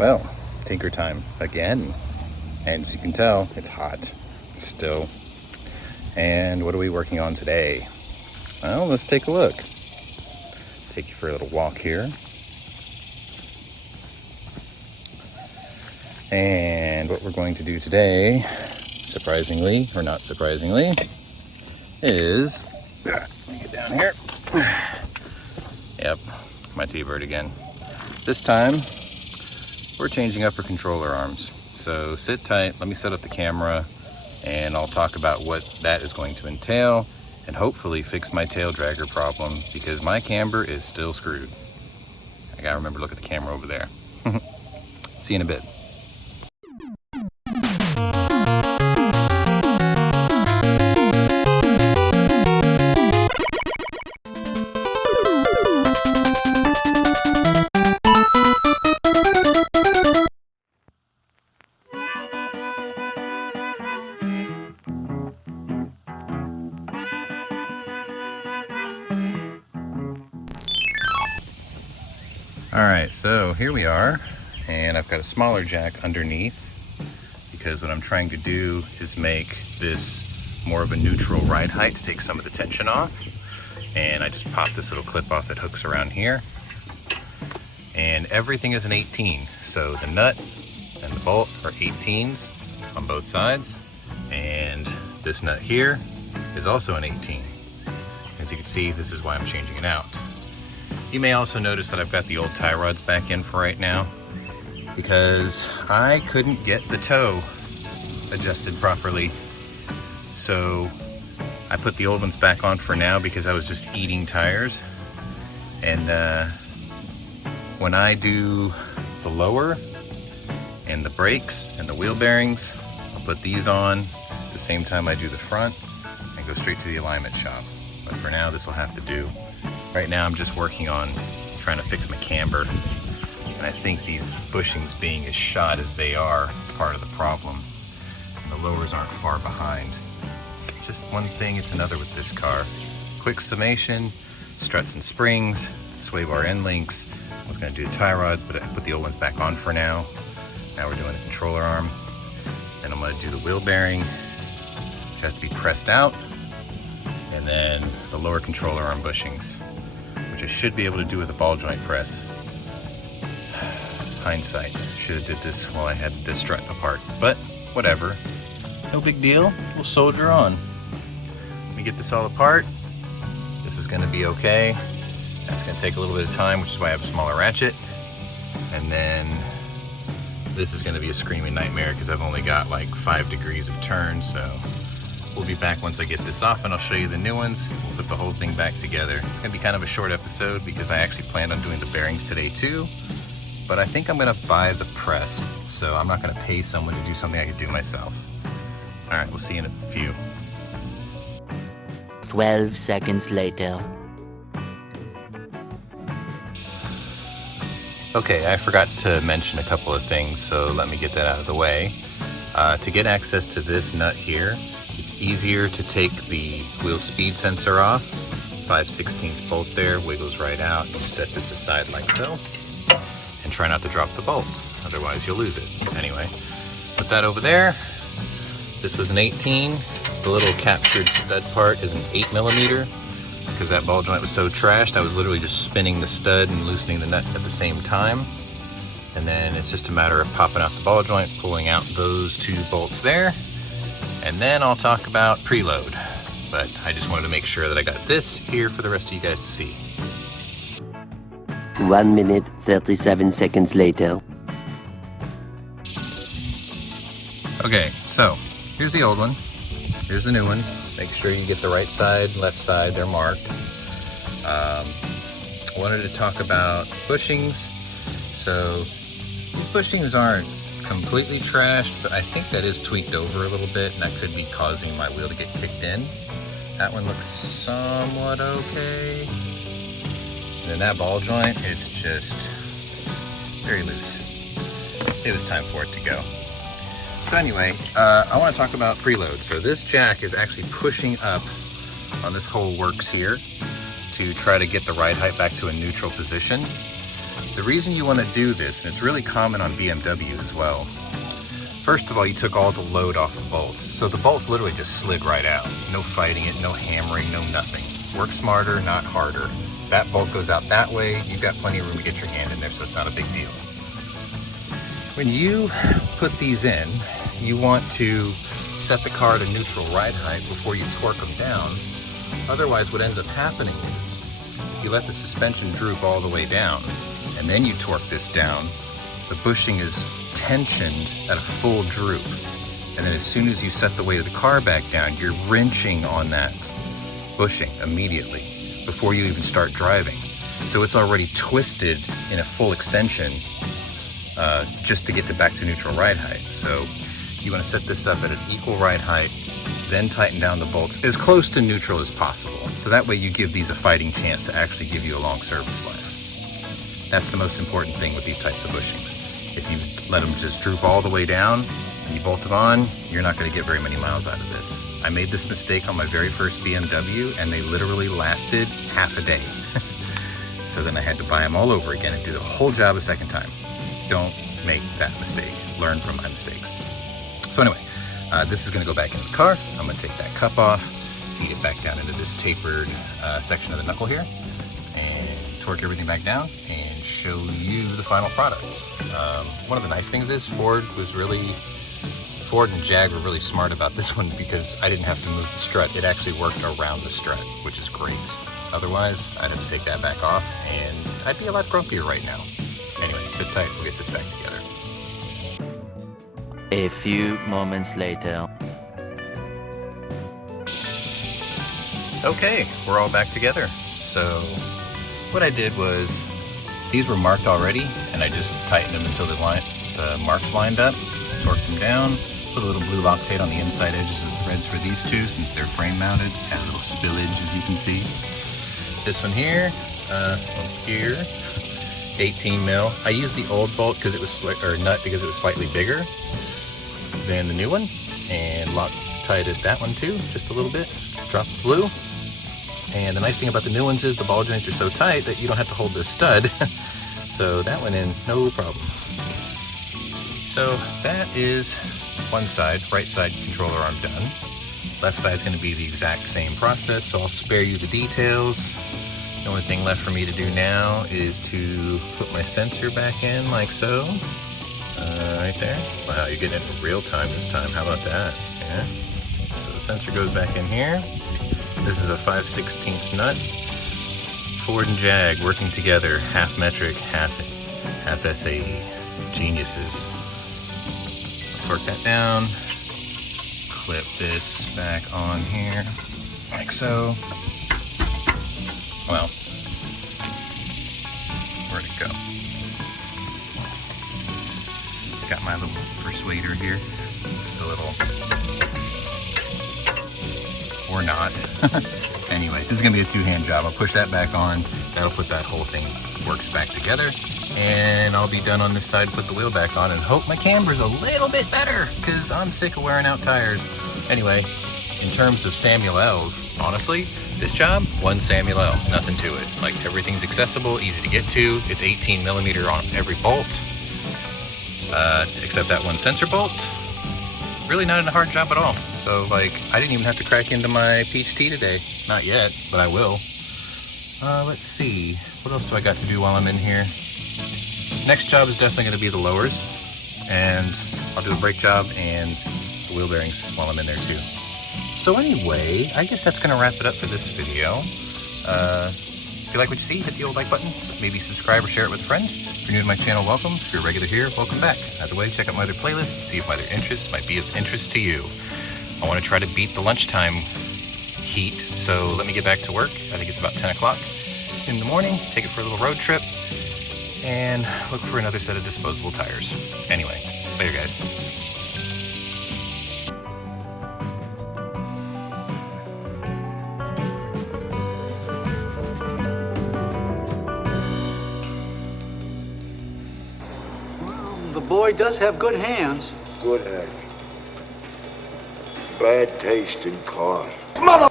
Well, tinker time again. And as you can tell, it's hot still. And what are we working on today? Well, let's take a look. Take you for a little walk here. And what we're going to do today, surprisingly, or not surprisingly, is, let me get down here. Yep, my T-bird again. This time, we're changing up our controller arms. So sit tight, let me set up the camera, and I'll talk about what that is going to entail, and hopefully fix my tail dragger problem, because my camber is still screwed. I gotta remember to look at the camera over there. See you in a bit. Alright, so here we are, and I've got a smaller jack underneath because what I'm trying to do is make this more of a neutral ride height to take some of the tension off. And I just popped this little clip off that hooks around here. And everything is an 18, so the nut and the bolt are 18s on both sides. And this nut here is also an 18. As you can see, this is why I'm changing it out. You may also notice that I've got the old tie rods back in for right now because I couldn't get the toe adjusted properly. So I put the old ones back on for now because I was just eating tires. And when I do the lower and the brakes and the wheel bearings, I'll put these on at the same time I do the front and go straight to the alignment shop. But for now, this will have to do. Right now I'm just working on trying to fix my camber, and I think these bushings being as shot as they are is part of the problem. The lowers aren't far behind. It's just one thing, it's another with this car. Quick summation: struts and springs, sway bar end links. I was going to do the tie rods, but I put the old ones back on for now. Now we're doing the controller arm. Then I'm going to do the wheel bearing, which has to be pressed out, and then the lower controller arm bushings, which I should be able to do with a ball joint press. Hindsight, should have did this while I had this strut apart, but whatever, no big deal, we'll soldier on. Let me get this all apart. This is gonna be okay. That's gonna take a little bit of time, which is why I have a smaller ratchet. And then this is gonna be a screaming nightmare because I've only got like 5 degrees of turn, so we'll be back once I get this off and I'll show you the new ones. We'll put the whole thing back together. It's gonna be kind of a short episode because I actually planned on doing the bearings today too, but I think I'm gonna buy the press, so I'm not gonna pay someone to do something I could do myself. All right, we'll see you in a few. 12 seconds later. Okay, I forgot to mention a couple of things, so let me get that out of the way. To get access to this nut here, it's easier to take the wheel speed sensor off. 5/16 bolt there, wiggles right out. You set this aside like so, and try not to drop the bolt, otherwise you'll lose it. Anyway, put that over there. This was an 18. The little captured stud part is an 8mm, because that ball joint was so trashed, I was literally just spinning the stud and loosening the nut at the same time. And then it's just a matter of popping out the ball joint, pulling out those 2 bolts there, and then I'll talk about preload. But I just wanted to make sure that I got this here for the rest of you guys to see. 1 minute, 37 seconds later. Okay, so here's the old one. Here's the new one. Make sure you get the right side, left side, they're marked. Wanted to talk about bushings. So these bushings aren't completely trashed, but I think that is tweaked over a little bit, and that could be causing my wheel to get kicked in. That one looks somewhat okay. And then that ball joint, it's just very loose. It was time for it to go. So anyway, I want to talk about preload. So this jack is actually pushing up on this whole works here to try to get the ride height back to a neutral position. The reason you want to do this, and it's really common on BMW as well, first of all, you took all the load off the bolts. So the bolts literally just slid right out. No fighting it, no hammering, no nothing. Work smarter, not harder. That bolt goes out that way. You've got plenty of room to get your hand in there, so it's not a big deal. When you put these in, you want to set the car to neutral ride height before you torque them down. Otherwise, what ends up happening is you let the suspension droop all the way down, and then you torque this down. The bushing is tensioned at a full droop. And then as soon as you set the weight of the car back down, you're wrenching on that bushing immediately before you even start driving. So it's already twisted in a full extension just to get back to neutral ride height. So you want to set this up at an equal ride height, then tighten down the bolts as close to neutral as possible. So that way you give these a fighting chance to actually give you a long service life. That's the most important thing with these types of bushings. If you let them just droop all the way down and you bolt them on, you're not going to get very many miles out of this. I made this mistake on my very first BMW and they literally lasted half a day. So then I had to buy them all over again and do the whole job a second time. Don't make that mistake. Learn from my mistakes. So anyway, this is going to go back into the car. I'm going to take that cup off, feed it back down into this tapered section of the knuckle here, and torque everything back down and show you the final product. One of the nice things is Ford and Jag were really smart about this one because I didn't have to move the strut. It actually worked around the strut, which is great. Otherwise, I'd have to take that back off and I'd be a lot grumpier right now. Anyway, sit tight, we'll get this back together. A few moments later. Okay, we're all back together. So what I did was, these were marked already, and I just tightened them until the marks lined up, torqued them down, put a little blue Loctite on the inside edges of the threads for these two, since they're frame mounted. Had a little spillage, as you can see. This one here, 18 mil. I used the old bolt because it was nut because it was slightly bigger than the new one, and Loctited that one too, just a little bit. Drop the blue. And the nice thing about the new ones is the ball joints are so tight that you don't have to hold the stud. So that went in no problem. So that is one side, right side controller arm done. Left side's going to be the exact same process, so I'll spare you the details. The only thing left for me to do now is to put my sensor back in like so. Right there. Wow, you're getting it in real time this time. How about that? Yeah. So the sensor goes back in here. This is a 5/16 nut. Ford and Jag working together, half metric, half SAE. Geniuses. Torque that down. Clip this back on here, like so. Well, where'd it go? Got my little persuader here. Just a little, or not. Anyway, this is gonna be a two-hand job. I'll push that back on. That'll put that whole thing works back together. And I'll be done on this side, put the wheel back on, and hope my camber's a little bit better, because I'm sick of wearing out tires. Anyway, in terms of Samuel L's, honestly, this job, one Samuel L, nothing to it. Like, everything's accessible, easy to get to. It's 18 millimeter on every bolt, except that one sensor bolt. Really not a hard job at all. So, like, I didn't even have to crack into my Peach Tea today. Not yet, but I will. Let's see. What else do I got to do while I'm in here? Next job is definitely going to be the lowers. And I'll do a brake job and the wheel bearings while I'm in there too. So anyway, I guess that's going to wrap it up for this video. If you like what you see, hit the old like button. Maybe subscribe or share it with a friend. If you're new to my channel, welcome. If you're a regular here, welcome back. Either way, check out my other playlists and see if my other interests might be of interest to you. I want to try to beat the lunchtime heat, so let me get back to work. I think it's about 10 o'clock in the morning. Take it for a little road trip and look for another set of disposable tires. Anyway, later guys. The boy does have good hands. Good hands. Bad taste in cars. Mother